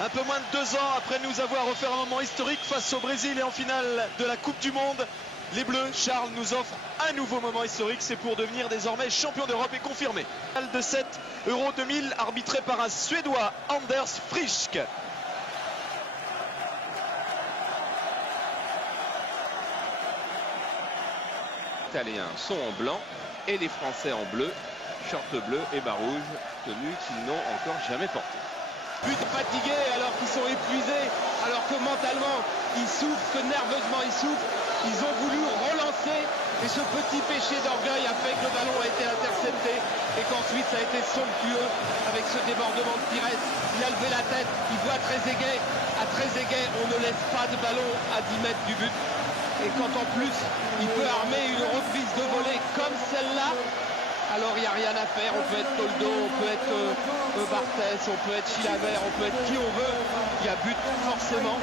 Un peu moins de 2 ans après nous avoir offert un moment historique face au Brésil et en finale de la Coupe du Monde, les Bleus, Charles, nous offrent un nouveau moment historique. C'est pour devenir désormais champion d'Europe et confirmé. Finale de 7 Euro 2000 arbitré par un Suédois, Anders Frisk. Les Italiens sont en blanc et les Français en bleu, short bleu et bas rouge, tenue qu'ils n'ont encore jamais portée. But fatigués alors qu'ils sont épuisés, alors que mentalement ils souffrent, que nerveusement ils souffrent. Ils ont voulu relancer et ce petit péché d'orgueil a fait que le ballon a été intercepté et qu'ensuite ça a été somptueux avec ce débordement de Pires. Il a levé la tête, il voit Trezeguet. À Trezeguet, on ne laisse pas de ballon à 10 mètres du but. Et quand en plus il peut armer une reprise de volée comme celle-là, alors il n'y a rien à faire. On peut être Toldo, on peut être Barthès, on peut être Chilavert, on peut être qui on veut. Il y a but forcément.